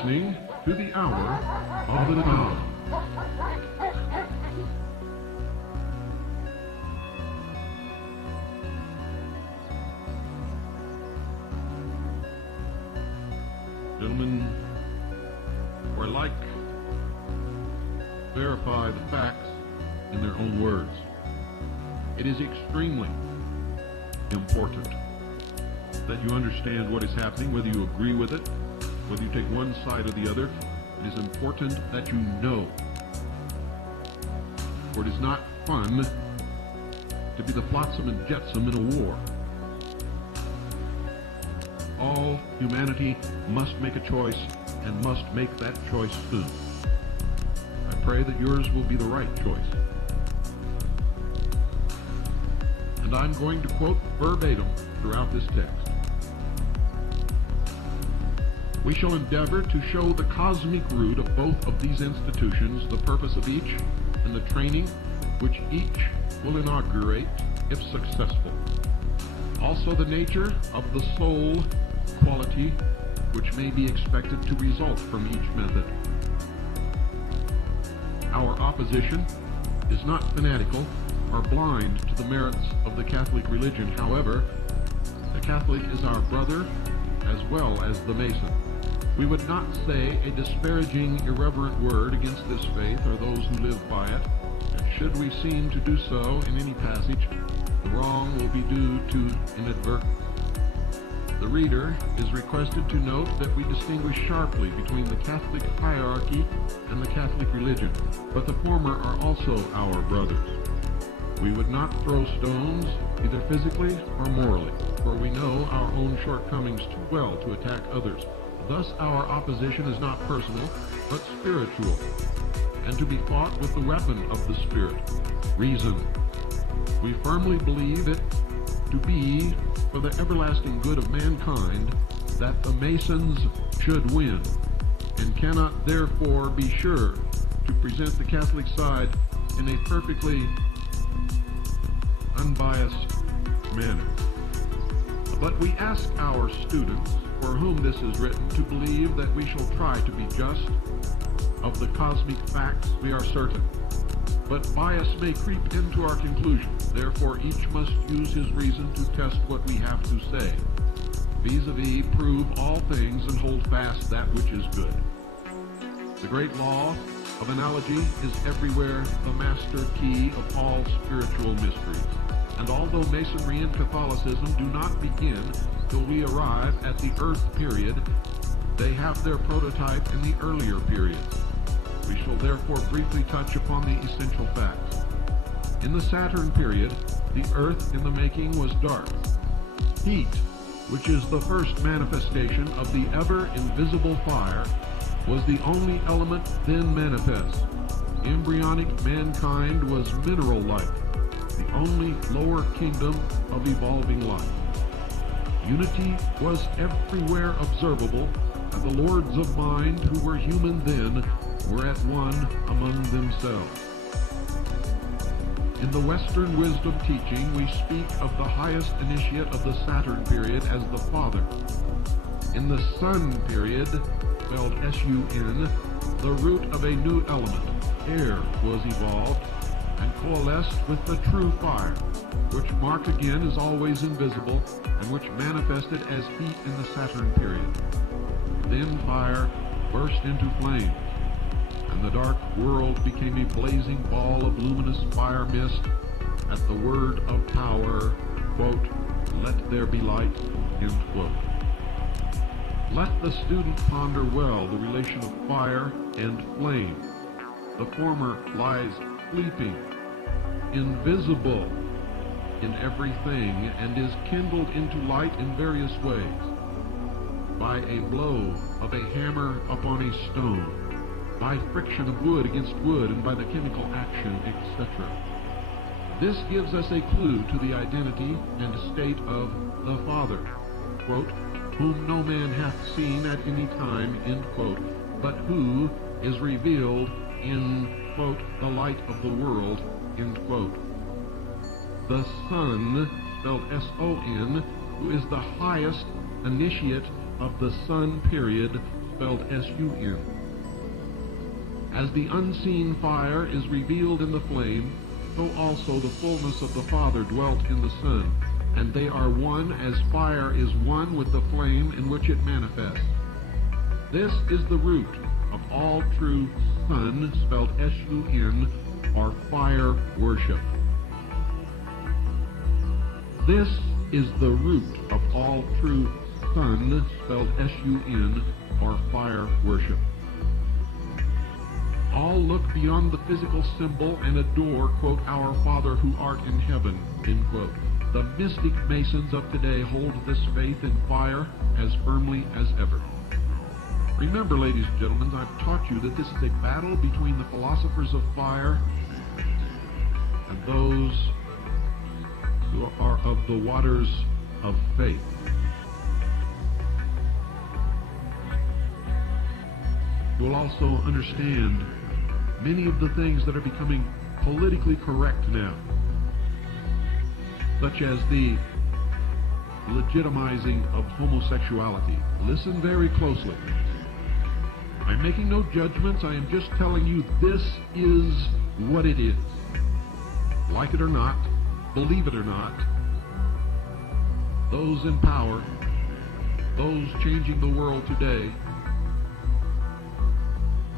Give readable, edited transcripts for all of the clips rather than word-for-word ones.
listening to the hour of the dawn. Gentlemen, who are like, verify the facts in their own words. It is extremely important that you understand what is happening, whether you agree with it, whether you take one side or the other. It is important that you know. For it is not fun to be the flotsam and jetsam in a war. All humanity must make a choice and must make that choice soon. I pray that yours will be the right choice. And I'm going to quote verbatim throughout this text. We shall endeavor to show the cosmic root of both of these institutions, the purpose of each, and the training which each will inaugurate if successful. Also the nature of the soul quality which may be expected to result from each method. Our opposition is not fanatical or blind to the merits of the Catholic religion. However, the Catholic is our brother as well as the Mason. We would not say a disparaging, irreverent word against this faith or those who live by it. And should we seem to do so in any passage, the wrong will be due to inadvertence. The reader is requested to note that we distinguish sharply between the Catholic hierarchy and the Catholic religion, but the former are also our brothers. We would not throw stones, either physically or morally, for we know our own shortcomings too well to attack others. Thus our opposition is not personal, but spiritual, and to be fought with the weapon of the Spirit, reason. We firmly believe it to be for the everlasting good of mankind that the Masons should win, and cannot therefore be sure to present the Catholic side in a perfectly unbiased manner. But we ask our students, for whom this is written, to believe that we shall try to be just. Of the cosmic facts we are certain, but bias may creep into our conclusion. Therefore each must use his reason to test what we have to say. Vis-a-vis, prove all things and hold fast that which is good. The great law of analogy is everywhere the master key of all spiritual mysteries. And although Masonry and Catholicism do not begin till we arrive at the Earth period, they have their prototype in the earlier periods. We shall therefore briefly touch upon the essential facts. In the Saturn period, the Earth in the making was dark. Heat, which is the first manifestation of the ever-invisible fire, was the only element then manifest. Embryonic mankind was mineral life, the only lower kingdom of evolving life. Unity was everywhere observable, and the lords of mind who were human then were at one among themselves. In the Western wisdom teaching, we speak of the highest initiate of the Saturn period as the Father. In the Sun period, spelled S-U-N, the root of a new element, air, was evolved and coalesced with the true fire, which marked again is always invisible and which manifested as heat in the Saturn period. Then fire burst into flame, and the dark world became a blazing ball of luminous fire mist at the word of power, quote, "Let there be light," end quote. Let the student ponder well the relation of fire and flame. The former lies sleeping, invisible in everything, and is kindled into light in various ways. By a blow of a hammer upon a stone, by friction of wood against wood, and by the chemical action, etc. This gives us a clue to the identity and state of the Father, quote, "whom no man hath seen at any time," end quote, but who is revealed in, quote, "the light of the world," end quote. The Son, spelled S-O-N, who is the highest initiate of the Sun period, spelled S-U-N. As the unseen fire is revealed in the flame, so also the fullness of the Father dwelt in the Son, and they are one as fire is one with the flame in which it manifests. This is the root of all true Son, spelled S-U-N, or fire worship. This is the root of all true Son, spelled S-U-N, or fire worship. All look beyond the physical symbol and adore, quote, our Father who art in heaven, end quote. The mystic Masons of today hold this faith in fire as firmly as ever. Remember, ladies and gentlemen, I've taught you that this is a battle between the philosophers of fire and those who are of the waters of faith. You will also understand many of the things that are becoming politically correct now, such as the legitimizing of homosexuality. Listen very closely. I'm making no judgments. I am just telling you this is what it is. Like it or not, believe it or not, those in power, those changing the world today,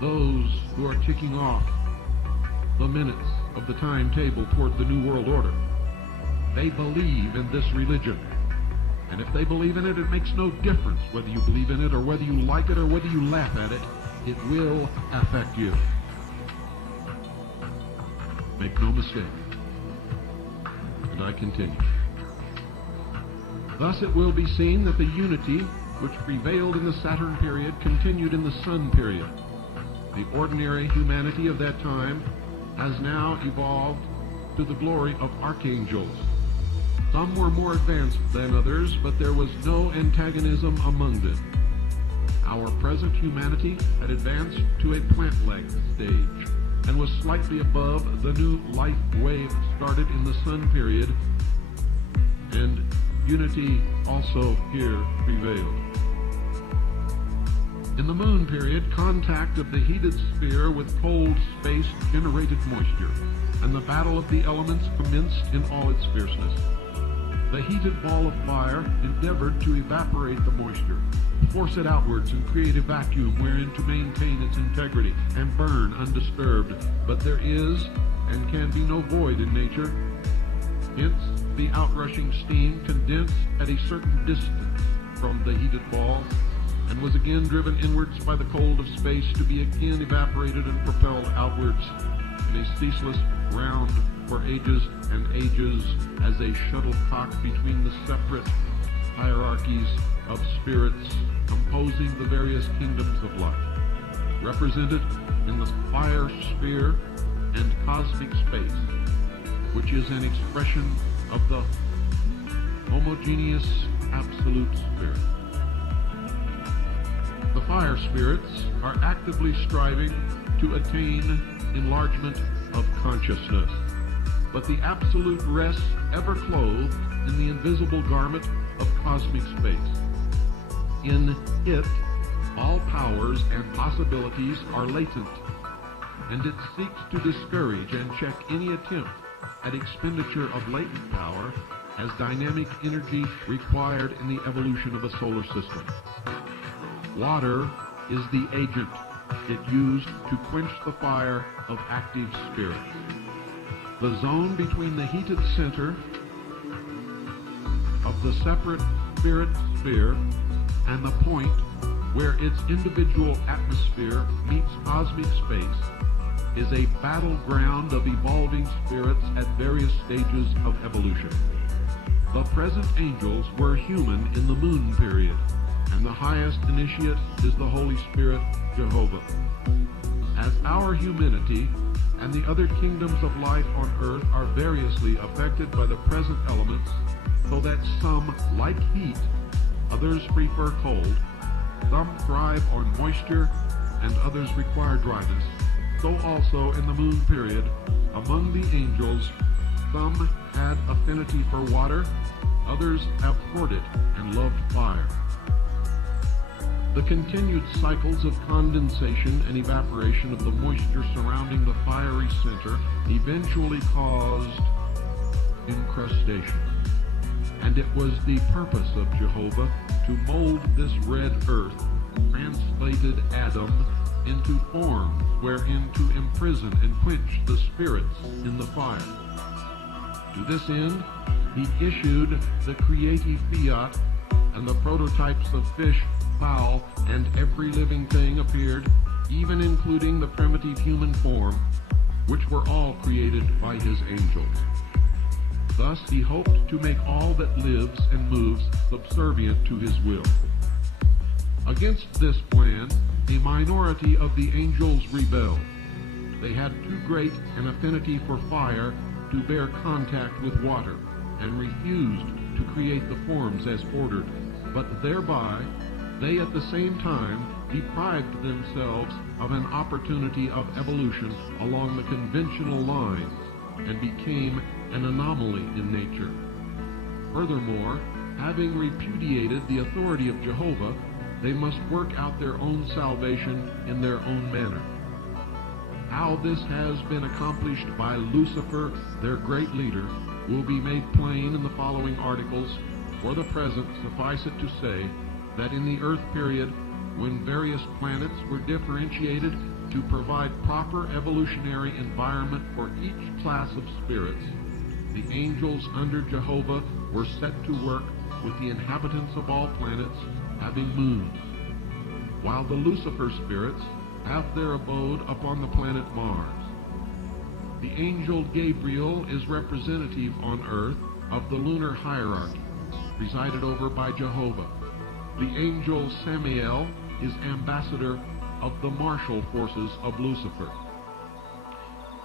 those who are ticking off the minutes of the timetable toward the New World Order, they believe in this religion. And if they believe in it, it makes no difference whether you believe in it or whether you like it or whether you laugh at it. It will affect you. Make no mistake. And I continue. Thus it will be seen that the unity which prevailed in the Saturn period continued in the Sun period. The ordinary humanity of that time has now evolved to the glory of archangels. Some were more advanced than others, but there was no antagonism among them. Our present humanity had advanced to a plant-like stage and was slightly above the new life wave started in the Sun period, and unity also here prevailed. In the Moon period, contact of the heated sphere with cold space generated moisture, and the battle of the elements commenced in all its fierceness. The heated ball of fire endeavored to evaporate the moisture, force it outwards and create a vacuum wherein to maintain its integrity and burn undisturbed. But there is and can be no void in nature. Hence, the outrushing steam condensed at a certain distance from the heated ball and was again driven inwards by the cold of space to be again evaporated and propelled outwards in a ceaseless round for ages and ages as a shuttlecock between the separate hierarchies of spirits composing the various kingdoms of life, represented in the fire sphere and cosmic space, which is an expression of the homogeneous absolute spirit. The fire spirits are actively striving to attain enlargement of consciousness, but the absolute rests ever clothed in the invisible garment of cosmic space. In it, all powers and possibilities are latent, and it seeks to discourage and check any attempt at expenditure of latent power as dynamic energy required in the evolution of a solar system. Water is the agent it used to quench the fire of active spirits. The zone between the heated center of the separate spirit sphere and the point where its individual atmosphere meets cosmic space is a battleground of evolving spirits at various stages of evolution. The present angels were human in the Moon period, and the highest initiate is the Holy Spirit, Jehovah. As our humanity and the other kingdoms of life on earth are variously affected by the present elements, so that some like heat, others prefer cold, some thrive on moisture, and others require dryness, so also in the Moon period, among the angels, some had affinity for water, others abhorred it and loved fire. The continued cycles of condensation and evaporation of the moisture surrounding the fiery center eventually caused incrustation. And it was the purpose of Jehovah to mold this red earth, translated Adam, into forms wherein to imprison and quench the spirits in the fire. To this end, he issued the creative fiat, and the prototypes of fish, fowl, and every living thing appeared, even including the primitive human form, which were all created by his angels. Thus he hoped to make all that lives and moves subservient to his will. Against this plan, a minority of the angels rebelled. They had too great an affinity for fire to bear contact with water, and refused to create the forms as ordered, but thereby they at the same time deprived themselves of an opportunity of evolution along the conventional lines, and became an anomaly in nature. Furthermore, having repudiated the authority of Jehovah, they must work out their own salvation in their own manner. How this has been accomplished by Lucifer, their great leader, will be made plain in the following articles. For the present, suffice it to say that in the Earth period, when various planets were differentiated to provide proper evolutionary environment for each class of spirits, the angels under Jehovah were set to work with the inhabitants of all planets having moons, while the Lucifer spirits have their abode upon the planet Mars. The angel Gabriel is representative on earth of the lunar hierarchy, presided over by Jehovah. The angel Samael is ambassador of the martial forces of Lucifer.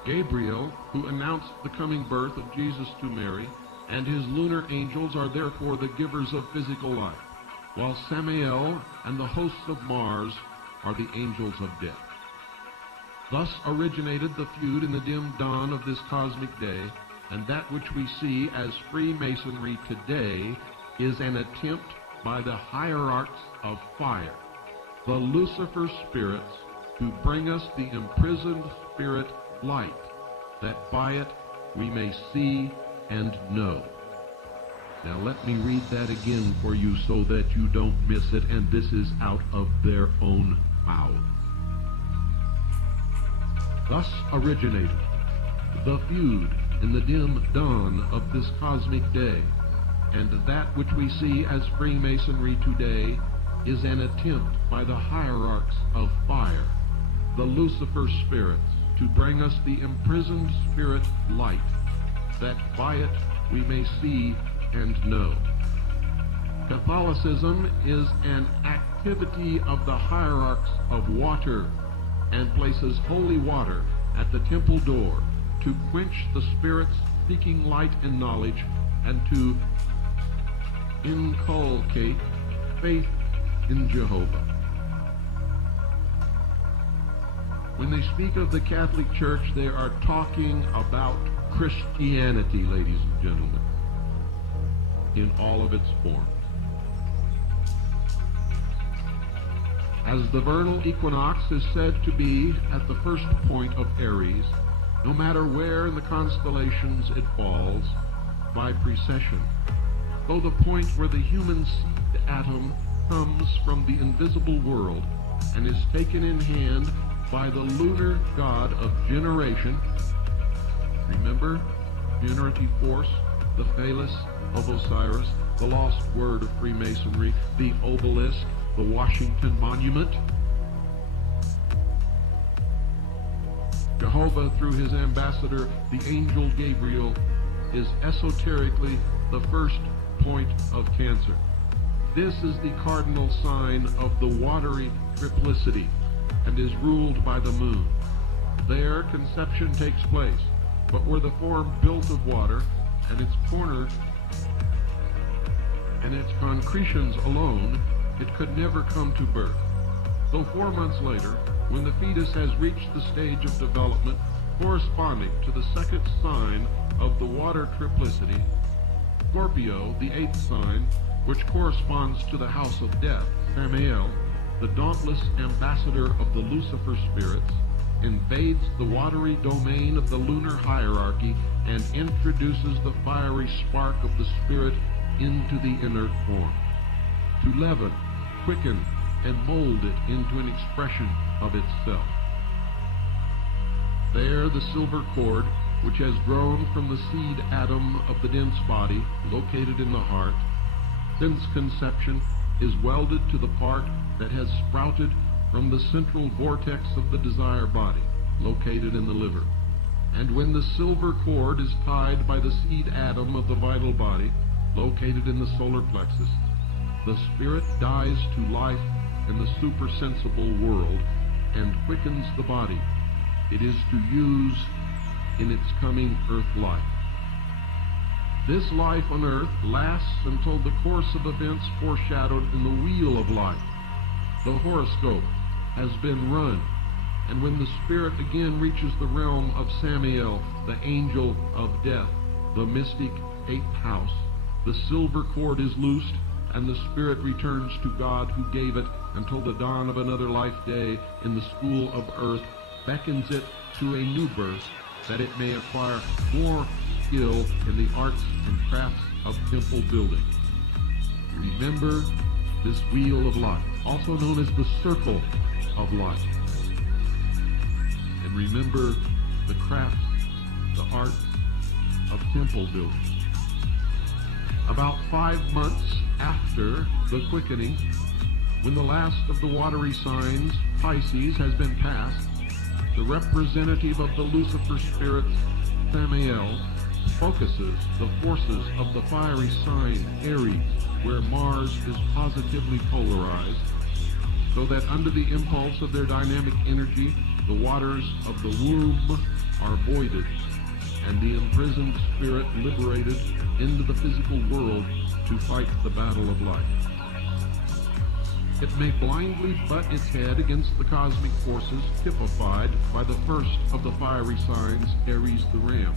Gabriel, who announced the coming birth of Jesus to Mary, and his lunar angels are therefore the givers of physical life, while Samael and the hosts of Mars are the angels of death. Thus originated the feud in the dim dawn of this cosmic day, and that which we see as Freemasonry today is an attempt by the hierarchs of fire, the Lucifer spirits, to bring us the imprisoned spirit light, that by it we may see and know. Now let me read that again for you so that you don't miss it, and this is out of their own mouths. Thus originated the feud in the dim dawn of this cosmic day, and that which we see as Freemasonry today is an attempt by the hierarchs of fire, the Lucifer spirits, to bring us the imprisoned spirit light, that by it we may see and know. Catholicism is an activity of the hierarchs of water, and places holy water at the temple door to quench the spirits seeking light and knowledge, and to inculcate faith in Jehovah. When they speak of the Catholic Church, they are talking about Christianity, ladies and gentlemen, in all of its forms. As the vernal equinox is said to be at the first point of Aries, no matter where in the constellations it falls, by precession, though the point where the human seed atom comes from the invisible world and is taken in hand by the lunar god of generation. Remember, generative force, the phallus of Osiris, the lost word of Freemasonry, the obelisk, the Washington Monument. Jehovah, through his ambassador, the angel Gabriel, is esoterically the first point of Cancer. This is the cardinal sign of the watery triplicity, and is ruled by the moon. There conception takes place, but were the form built of water, and its corner and its concretions alone, it could never come to birth. So 4 months later, when the fetus has reached the stage of development corresponding to the second sign of the water triplicity, Scorpio, the 8th sign, which corresponds to the house of death, Samael, the dauntless ambassador of the Lucifer spirits, invades the watery domain of the lunar hierarchy and introduces the fiery spark of the spirit into the inert form, to leaven, quicken, and mold it into an expression of itself. There the silver cord, which has grown from the seed atom of the dense body located in the heart, since conception is welded to the part that has sprouted from the central vortex of the desire body located in the liver. And when the silver cord is tied by the seed atom of the vital body located in the solar plexus, the spirit dies to life in the supersensible world and quickens the body it is to use in its coming earth life. This life on earth lasts until the course of events foreshadowed in the wheel of life. The horoscope has been run, and when the spirit again reaches the realm of Samael, the angel of death, the mystic eighth house, the silver cord is loosed, and the spirit returns to God who gave it until the dawn of another life day in the school of earth, beckons it to a new birth, that it may acquire more skill in the arts and crafts of temple building. Remember this wheel of life, also known as the circle of life. And remember the crafts, the arts of temple building. About 5 months after the quickening, when the last of the watery signs, Pisces, has been passed, the representative of the Lucifer spirits, Samael, focuses the forces of the fiery sign, Aries, where Mars is positively polarized, so that under the impulse of their dynamic energy, the waters of the womb are voided, and the imprisoned spirit liberated into the physical world to fight the battle of life. It may blindly butt its head against the cosmic forces typified by the first of the fiery signs, Aries the ram,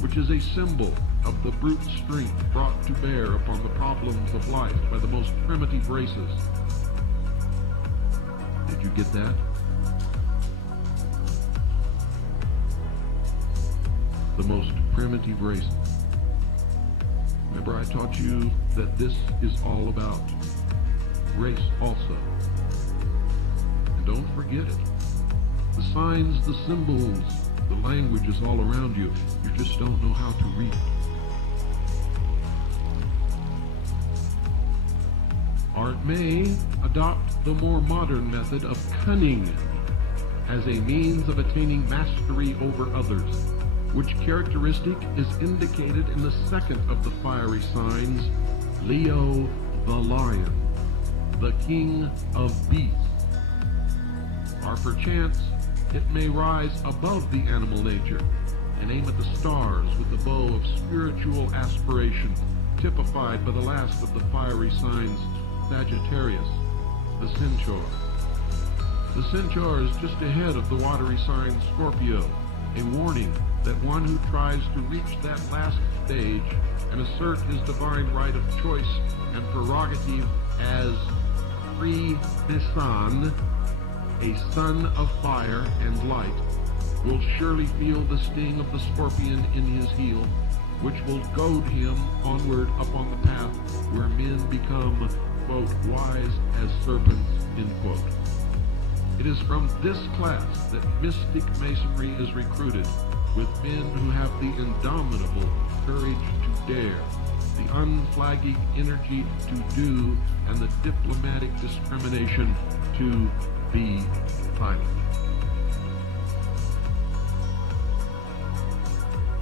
which is a symbol of the brute strength brought to bear upon the problems of life by the most primitive races. Did you get that? The most primitive races. Remember I taught you that this is all about race also. And don't forget it. The signs, the symbols, the language is all around you. You just don't know how to read it. Or it may adopt the more modern method of cunning as a means of attaining mastery over others, which characteristic is indicated in the second of the fiery signs, Leo the lion, the king of beasts. Or perchance it may rise above the animal nature and aim at the stars with the bow of spiritual aspiration, typified by the last of the fiery signs, Sagittarius, the centaur. The centaur is just ahead of the watery sign Scorpio, a warning that one who tries to reach that last stage and assert his divine right of choice and prerogative as Nissan, a son of fire and light, will surely feel the sting of the scorpion in his heel, which will goad him onward upon the path where men become, quote, wise as serpents, end quote. It is from this class that mystic masonry is recruited, with men who have the indomitable courage to dare, the unflagging energy to do, and the diplomatic discrimination to be silent.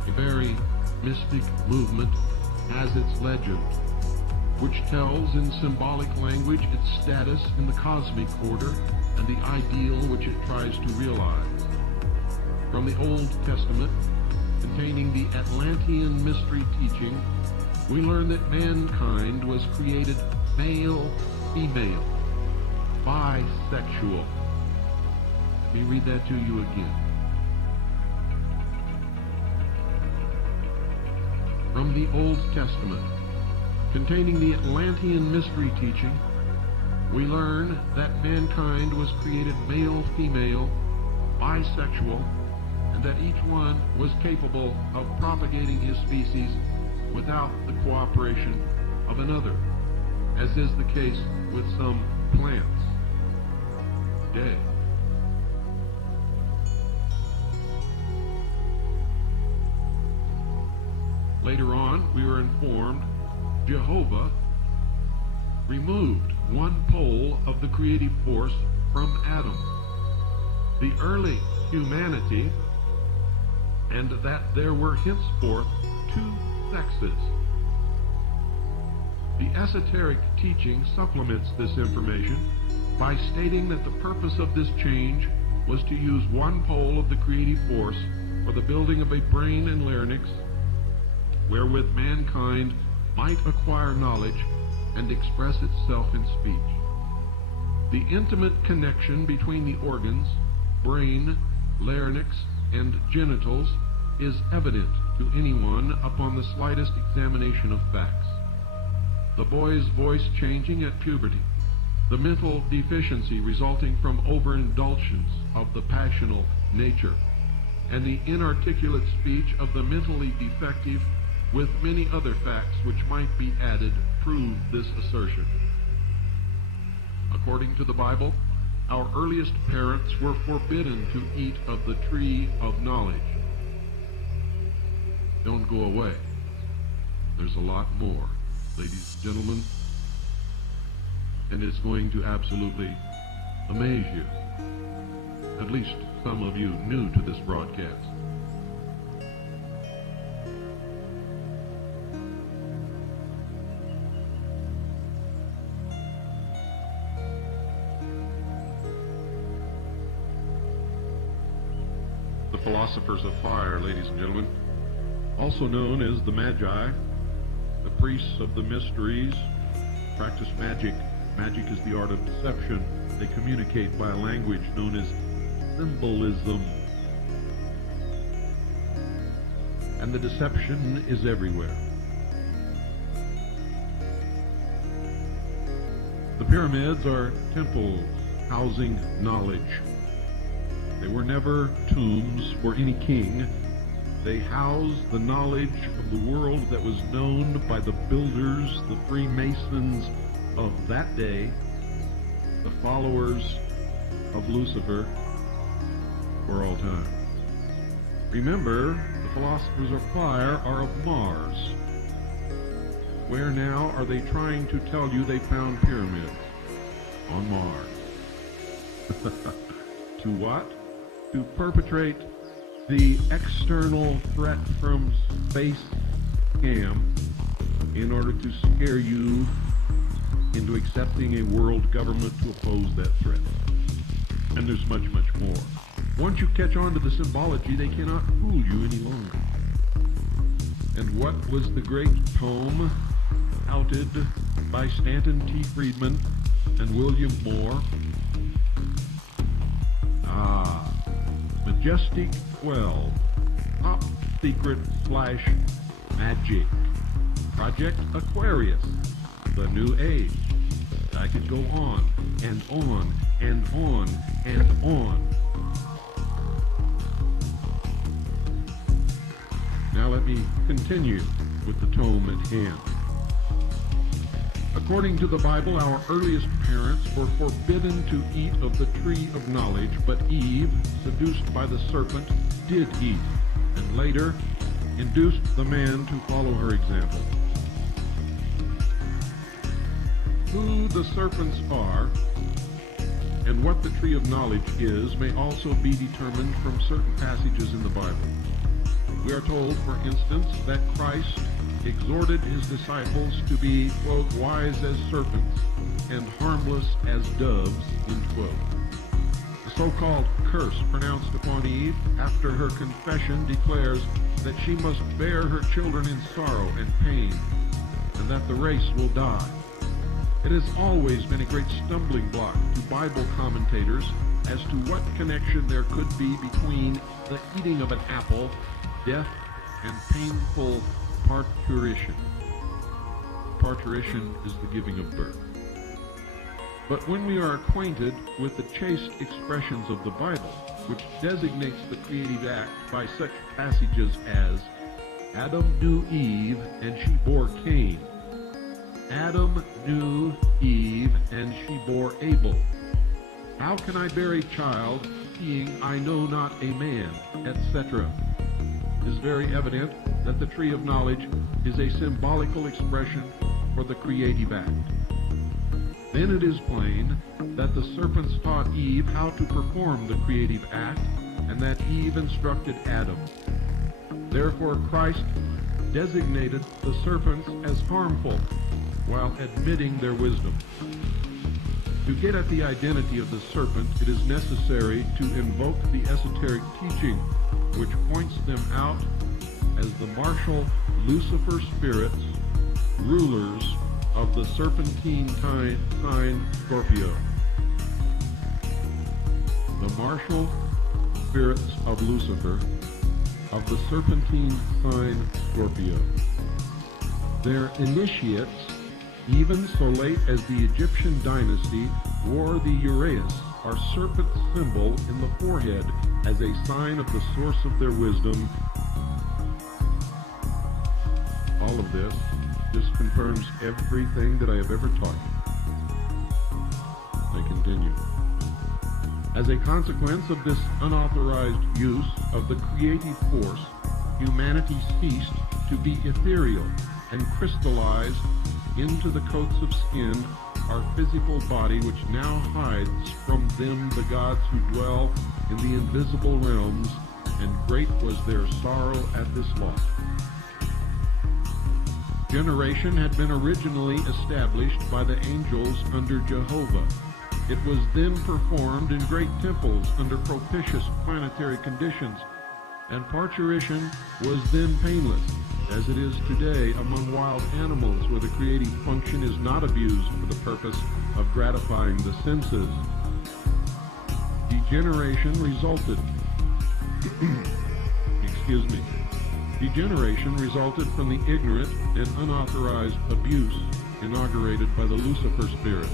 A very mystic movement has its legend, which tells in symbolic language its status in the cosmic order and the ideal which it tries to realize. From the Old Testament, containing the Atlantean mystery teaching, we learn that mankind was created male, female, bisexual. Let me read that to you again. From the Old Testament, containing the Atlantean mystery teaching, we learn that mankind was created male-female, bisexual, and that each one was capable of propagating his species without the cooperation of another, as is the case with some plants today. Later on, we were informed Jehovah removed one pole of the creative force from Adam, the early humanity, and that there were henceforth two sexes. The esoteric teaching supplements this information by stating that the purpose of this change was to use one pole of the creative force for the building of a brain and larynx wherewith mankind might acquire knowledge and express itself in speech. The intimate connection between the organs, brain, larynx, and genitals is evident to anyone upon the slightest examination of facts. The boy's voice changing at puberty, the mental deficiency resulting from overindulgence of the passional nature, and the inarticulate speech of the mentally defective, with many other facts which might be added, prove this assertion. According to the Bible, our earliest parents were forbidden to eat of the tree of knowledge. Don't go away. There's a lot more, ladies and gentlemen, and it's going to absolutely amaze you. At least some of you new to this broadcast. The philosophers of fire, ladies and gentlemen, also known as the Magi, the priests of the mysteries, practice magic. Magic is the art of deception. They communicate by a language known as symbolism. And the deception is everywhere. The pyramids are temples housing knowledge. They were never tombs for any king. They housed the knowledge of the world that was known by the builders, the Freemasons of that day, the followers of Lucifer for all time. Remember, the philosophers of fire are of Mars. Where now are they trying to tell you they found pyramids? On Mars. To what? To perpetrate the external threat from space scam in order to scare you into accepting a world government to oppose that threat. And there's much, much more. Once you catch on to the symbology, they cannot fool you any longer. And what was the great tome outed by Stanton T. Friedman and William Moore? Majestic 12, Top Secret / Magic, Project Aquarius, The New Age. I could go on and on and on and on. Now let me continue with the tome at hand. According to the Bible, our earliest parents were forbidden to eat of the tree of knowledge, but Eve, seduced by the serpent, did eat, and later induced the man to follow her example. Who the serpents are and what the tree of knowledge is may also be determined from certain passages in the Bible. We are told, for instance, that Christ exhorted his disciples to be, quote, wise as serpents and harmless as doves, end quote. The so-called curse pronounced upon Eve after her confession declares that she must bear her children in sorrow and pain, and that the race will die. It has always been a great stumbling block to Bible commentators as to what connection there could be between the eating of an apple, death, and painful parturition. Parturition is the giving of birth. But when we are acquainted with the chaste expressions of the Bible, which designates the creative act by such passages as, Adam knew Eve, and she bore Cain. Adam knew Eve, and she bore Abel. How can I bear a child, seeing I know not a man, etc.? It is very evident that the tree of knowledge is a symbolical expression for the creative act. Then it is plain that the serpents taught Eve how to perform the creative act, and that Eve instructed Adam. Therefore Christ designated the serpents as harmful, while admitting their wisdom. To get at the identity of the serpent, it is necessary to invoke the esoteric teaching, which points them out as the martial Lucifer spirits, rulers of the serpentine sign Scorpio. The martial spirits of Lucifer, of the serpentine sign Scorpio. Their initiates, even so late as the Egyptian dynasty, wore the uraeus, or serpent symbol, in the forehead as a sign of the source of their wisdom. All of this confirms everything that I have ever taught you. I continue. As a consequence of this unauthorized use of the creative force, humanity ceased to be ethereal and crystallized into the coats of skin, our physical body, which now hides from them the gods who dwell in the invisible realms, and great was their sorrow at this loss. Generation had been originally established by the angels under Jehovah. It was then performed in great temples under propitious planetary conditions, and parturition was then painless, as it is today among wild animals where the creative function is not abused for the purpose of gratifying the senses. Degeneration resulted Degeneration resulted from the ignorant and unauthorized abuse inaugurated by the Lucifer spirits.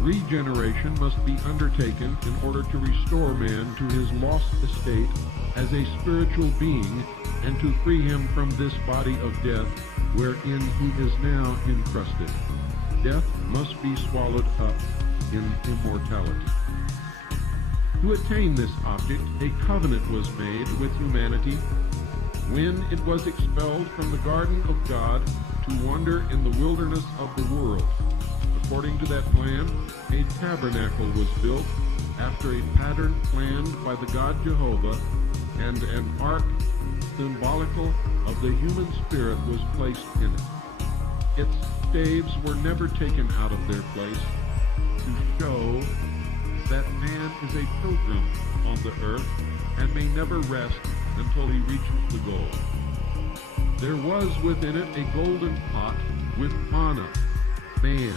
Regeneration must be undertaken in order to restore man to his lost estate as a spiritual being, and to free him from this body of death wherein he is now encrusted. Death must be swallowed up in immortality. To attain this object, a covenant was made with humanity when it was expelled from the garden of God to wander in the wilderness of the world. According to that plan, a tabernacle was built after a pattern planned by the God Jehovah, and an ark symbolical of the human spirit was placed in it. Its staves were never taken out of their place, to show that man is a pilgrim on the earth and may never rest until he reaches the goal. There was within it a golden pot with manna, man,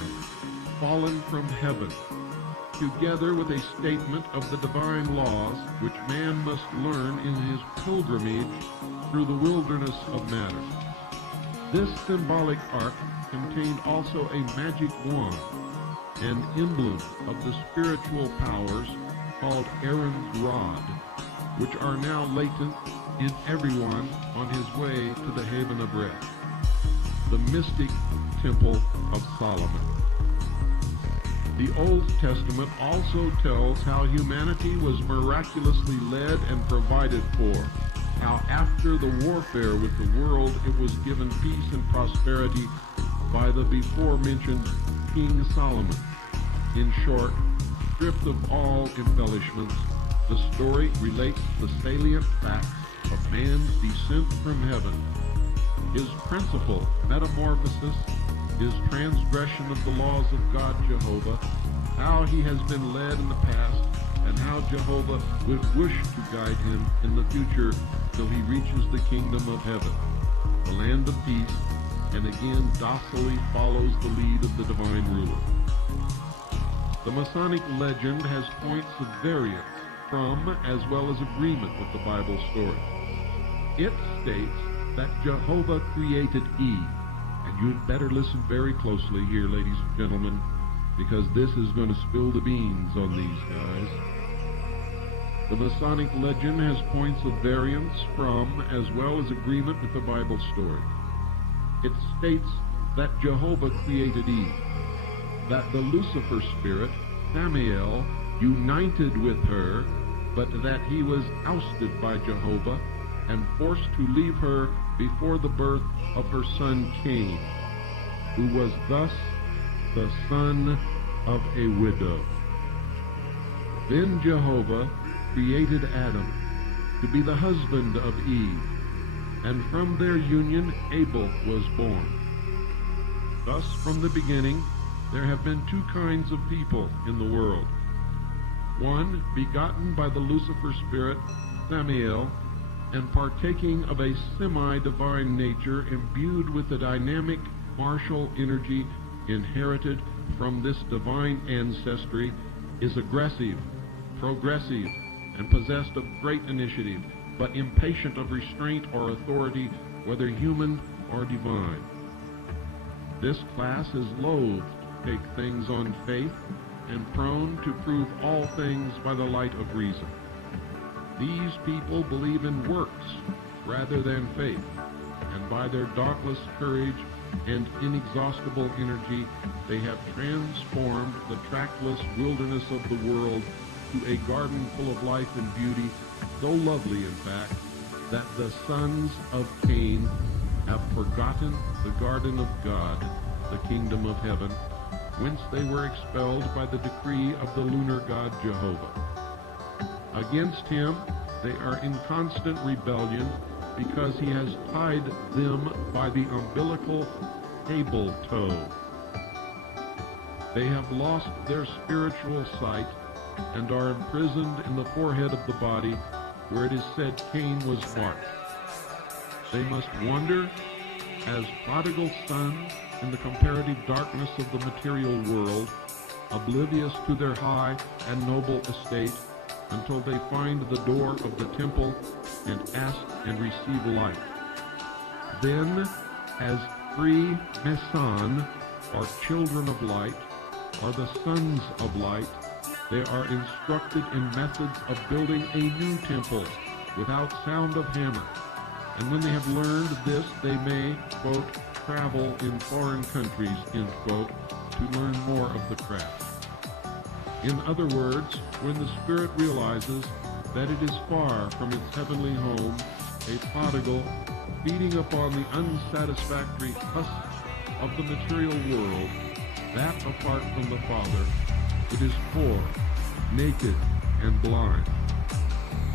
fallen from heaven, together with a statement of the divine laws which man must learn in his pilgrimage through the wilderness of matter. This symbolic ark contained also a magic wand, an emblem of the spiritual powers called Aaron's rod, which are now latent in everyone on his way to the haven of rest, the mystic temple of Solomon. The Old Testament also tells how humanity was miraculously led and provided for, how after the warfare with the world it was given peace and prosperity by the before-mentioned King Solomon. In short, stripped of all embellishments, the story relates the salient facts of man's descent from heaven, his principal metamorphosis, his transgression of the laws of God Jehovah, how he has been led in the past, and how Jehovah would wish to guide him in the future till he reaches the kingdom of heaven, the land of peace, and again docilely follows the lead of the divine ruler. The Masonic legend has points of variance from as well as agreement with the Bible story. It states that Jehovah created Eve, and you'd better listen very closely here, ladies and gentlemen. because this is going to spill the beans on these guys. The Masonic legend has points of variance from, as well as agreement with the Bible story. It states that Jehovah created Eve, that the Lucifer spirit, Samael, united with her, but that he was ousted by Jehovah and forced to leave her before the birth of her son Cain, who was thus the son of a widow. Then Jehovah created Adam to be the husband of Eve, and from their union Abel was born. Thus, from the beginning, there have been two kinds of people in the world. One, begotten by the Lucifer spirit, Samael, and partaking of a semi-divine nature imbued with the dynamic martial energy inherited from this divine ancestry, is aggressive, progressive, and possessed of great initiative, but impatient of restraint or authority, whether human or divine. This class is loath to take things on faith and prone to prove all things by the light of reason. These people believe in works rather than faith, and by their dauntless courage and inexhaustible energy, they have transformed the trackless wilderness of the world to a garden full of life and beauty, so lovely, in fact, that the sons of Cain have forgotten the garden of God, the kingdom of heaven, whence they were expelled by the decree of the lunar god Jehovah. Against him they are in constant rebellion, because he has tied them by the umbilical cable toe. They have lost their spiritual sight and are imprisoned in the forehead of the body, where it is said Cain was marked. They must wander as prodigal sons in the comparative darkness of the material world, oblivious to their high and noble estate, until they find the door of the temple and ask and receive light. Then, as free Mesan, or children of light, or the sons of light, they are instructed in methods of building a new temple without sound of hammer. And when they have learned this, they may, quote, travel in foreign countries, end quote, to learn more of the craft. In other words, when the spirit realizes that it is far from its heavenly home, a prodigal, feeding upon the unsatisfactory husks of the material world, that apart from the Father, it is poor, naked, and blind.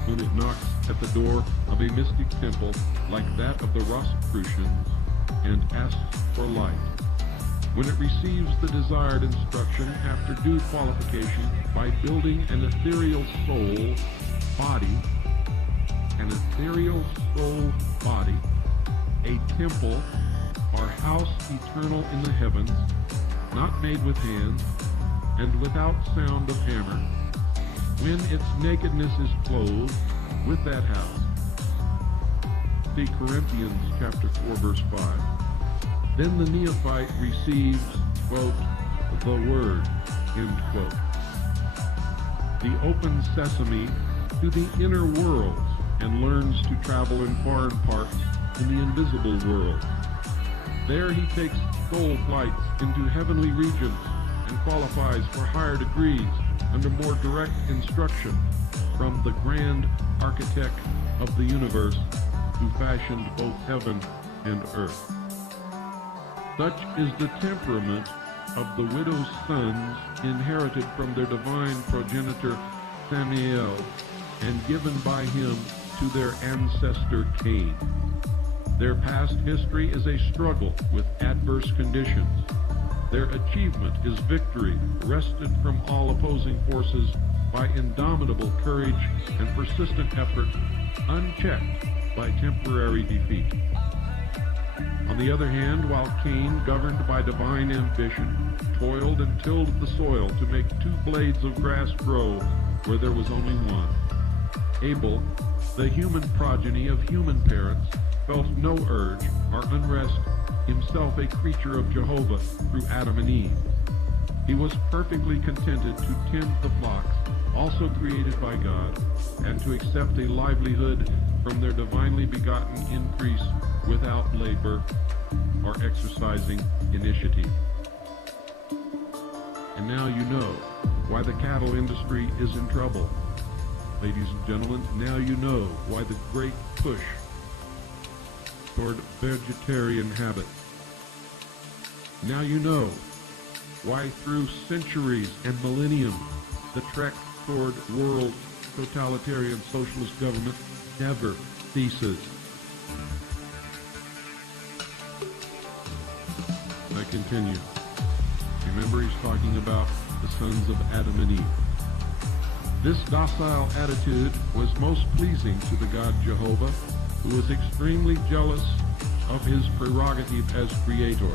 When it knocks at the door of a mystic temple like that of the Rosicrucians and asks for light, when it receives the desired instruction after due qualification by building an ethereal soul body, a temple or house eternal in the heavens, not made with hands, and without sound of hammer, when its nakedness is clothed with that house. See Corinthians chapter 4, verse 5. Then the neophyte receives, quote, the word, end quote. The open sesame to the inner world, and learns to travel in foreign parts in the invisible world. There he takes soul flights into heavenly regions and qualifies for higher degrees under more direct instruction from the grand architect of the universe who fashioned both heaven and earth. Such is the temperament of the widow's sons inherited from their divine progenitor Samael and given by him to their ancestor Cain. Their past history is a struggle with adverse conditions. Their achievement is victory, wrested from all opposing forces by indomitable courage and persistent effort, unchecked by temporary defeat. On the other hand, while Cain, governed by divine ambition, toiled and tilled the soil to make 2 blades of grass grow where there was only one, Abel, the human progeny of human parents, felt no urge or unrest, himself a creature of Jehovah through Adam and Eve. He was perfectly contented to tend the flocks, also created by God, and to accept a livelihood from their divinely begotten increase without labor or exercising initiative. And now you know why the cattle industry is in trouble. Ladies and gentlemen, now you know why the great push toward vegetarian habits. Now you know why through centuries and millenniums the trek toward world totalitarian socialist government never ceases. I continue. Remember, he's talking about the sons of Adam and Eve. This docile attitude was most pleasing to the God Jehovah, who was extremely jealous of his prerogative as creator.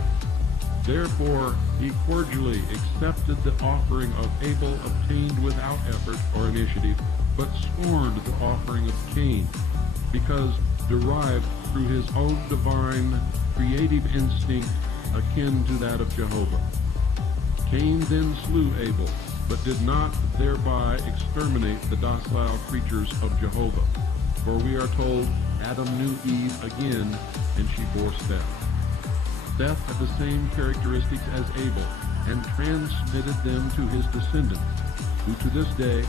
Therefore, he cordially accepted the offering of Abel obtained without effort or initiative, but scorned the offering of Cain, because derived through his own divine creative instinct akin to that of Jehovah. Cain then slew Abel, but did not thereby exterminate the docile creatures of Jehovah. For we are told Adam knew Eve again, and she bore Seth. Seth had the same characteristics as Abel, and transmitted them to his descendants, who to this day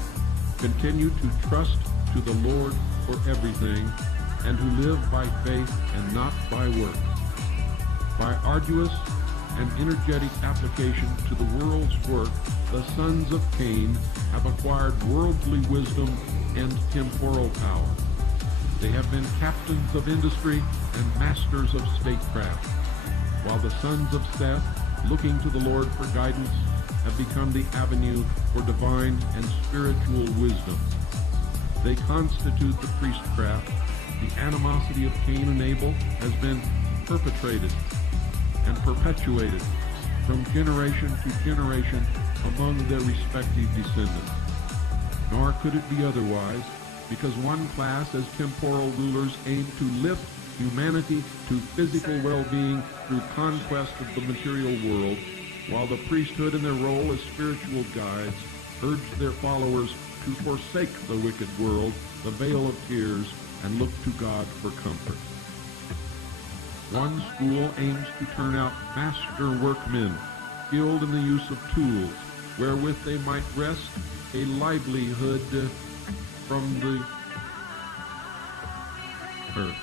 continue to trust to the Lord for everything, and who live by faith and not by works. By arduous and energetic application to the world's work, the sons of Cain have acquired worldly wisdom and temporal power. They have been captains of industry and masters of statecraft, while the sons of Seth, looking to the Lord for guidance, have become the avenue for divine and spiritual wisdom. They constitute the priestcraft. The animosity of Cain and Abel has been perpetrated and perpetuated from generation to generation among their respective descendants. Nor could it be otherwise, because one class as temporal rulers aim to lift humanity to physical well-being through conquest of the material world, while the priesthood in their role as spiritual guides urge their followers to forsake the wicked world, the vale of tears, and look to God for comfort. One school aims to turn out master workmen, skilled in the use of tools, wherewith they might wrest a livelihood from the earth.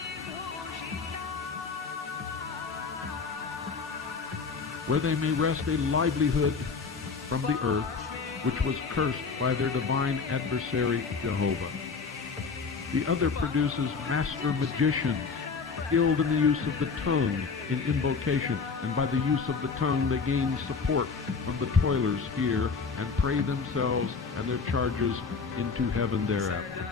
Where they may wrest a livelihood from the earth, which was cursed by their divine adversary Jehovah. The other produces master magicians, skilled in the use of the tongue in invocation, and by the use of the tongue they gain support from the toilers here, and pray themselves and their charges into heaven thereafter.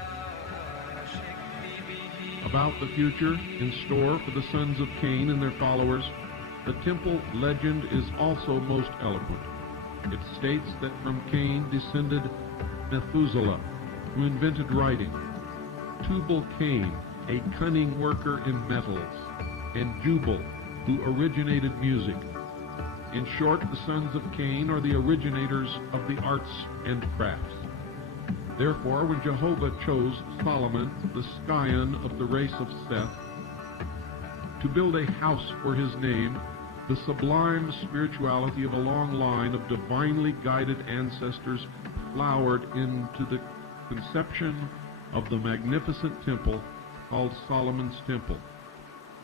About the future in store for the sons of Cain and their followers, the temple legend is also most eloquent. It states that from Cain descended Methuselah, who invented writing, Tubal-Cain, a cunning worker in metals, and Jubal, who originated music. In short, the sons of Cain are the originators of the arts and crafts. Therefore, when Jehovah chose Solomon, the scion of the race of Seth, to build a house for his name, the sublime spirituality of a long line of divinely guided ancestors flowered into the conception of the magnificent temple called Solomon's Temple,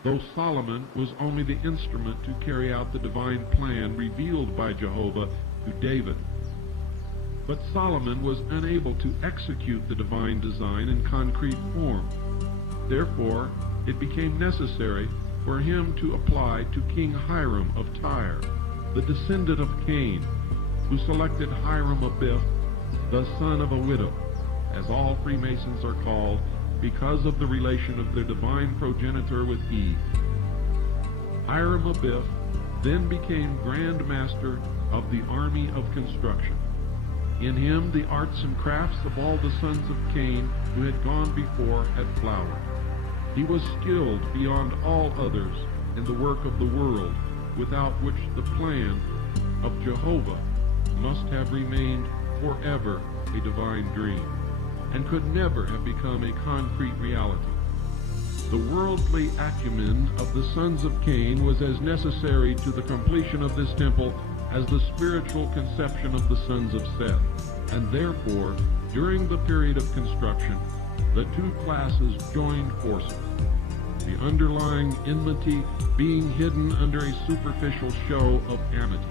though Solomon was only the instrument to carry out the divine plan revealed by Jehovah to David. But Solomon was unable to execute the divine design in concrete form. Therefore, it became necessary for him to apply to King Hiram of Tyre, the descendant of Cain, who selected Hiram-Abiff, the son of a widow, as all Freemasons are called, because of the relation of their divine progenitor with Eve. Hiram-Abiff then became Grand Master of the army of construction. In him the arts and crafts of all the sons of Cain who had gone before had flowered. He was skilled beyond all others in the work of the world, without which the plan of Jehovah must have remained forever a divine dream, and could never have become a concrete reality. The worldly acumen of the sons of Cain was as necessary to the completion of this temple as the spiritual conception of the sons of Seth, and therefore, during the period of construction, the two classes joined forces, the underlying enmity being hidden under a superficial show of amity.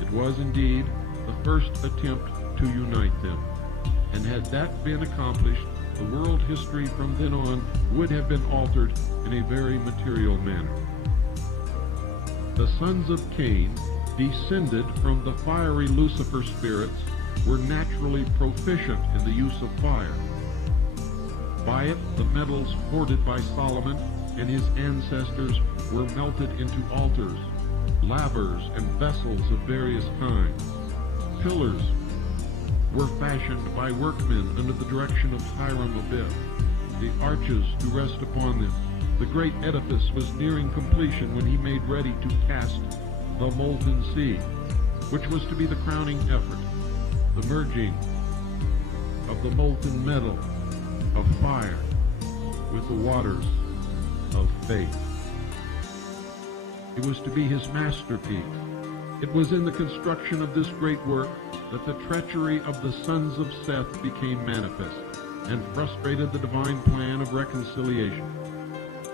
It was indeed the first attempt to unite them, and had that been accomplished, the world history from then on would have been altered in a very material manner. The sons of Cain, descended from the fiery Lucifer spirits, were naturally proficient in the use of fire. By it, the metals hoarded by Solomon and his ancestors were melted into altars, lavers, and vessels of various kinds. Pillars were fashioned by workmen under the direction of Hiram Abiff, the arches to rest upon them. The great edifice was nearing completion when he made ready to cast the molten sea, which was to be the crowning effort, the merging of the molten metal of fire with the waters of faith. It was to be his masterpiece. It was in the construction of this great work that the treachery of the sons of Seth became manifest and frustrated the divine plan of reconciliation.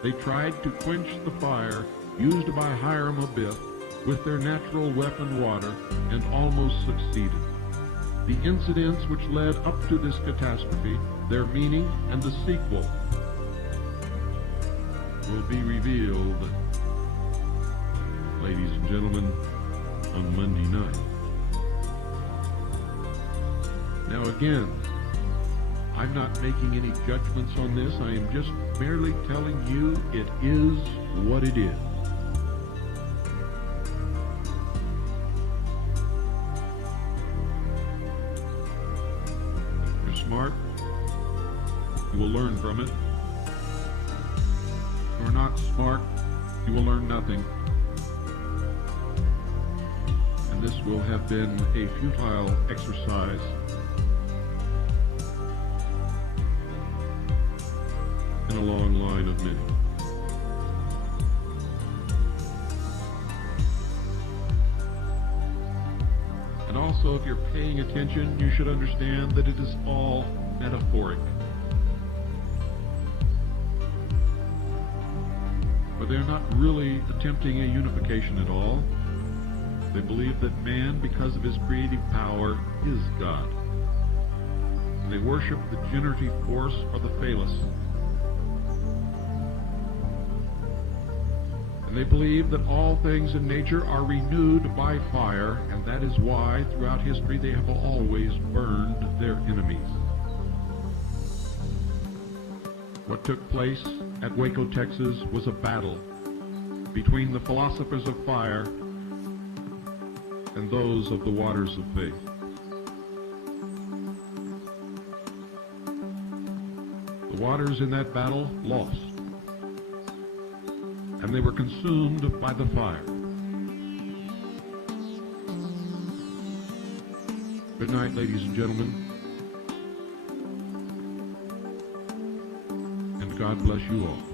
They tried to quench the fire used by Hiram Abiff with their natural weapon water and almost succeeded. The incidents which led up to this catastrophe, their meaning, and the sequel will be revealed, ladies and gentlemen, on Monday night. Now again, I'm not making any judgments on this. I am just merely telling you it is what it is. If you're smart, you will learn from it. If you're not smart, you will learn nothing. And this will have been a futile exercise in a long line of many. And also, if you're paying attention, you should understand that it is all metaphoric. But they're not really attempting a unification at all. They believe that man, because of his creative power, is God. And they worship the generative force or the Phallus. And they believe that all things in nature are renewed by fire, and that is why, throughout history, they have always burned their enemies. What took place at Waco, Texas, was a battle between the philosophers of fire and those of the waters of faith. The waters in that battle lost, and they were consumed by the fire. Good night, ladies and gentlemen, and God bless you all.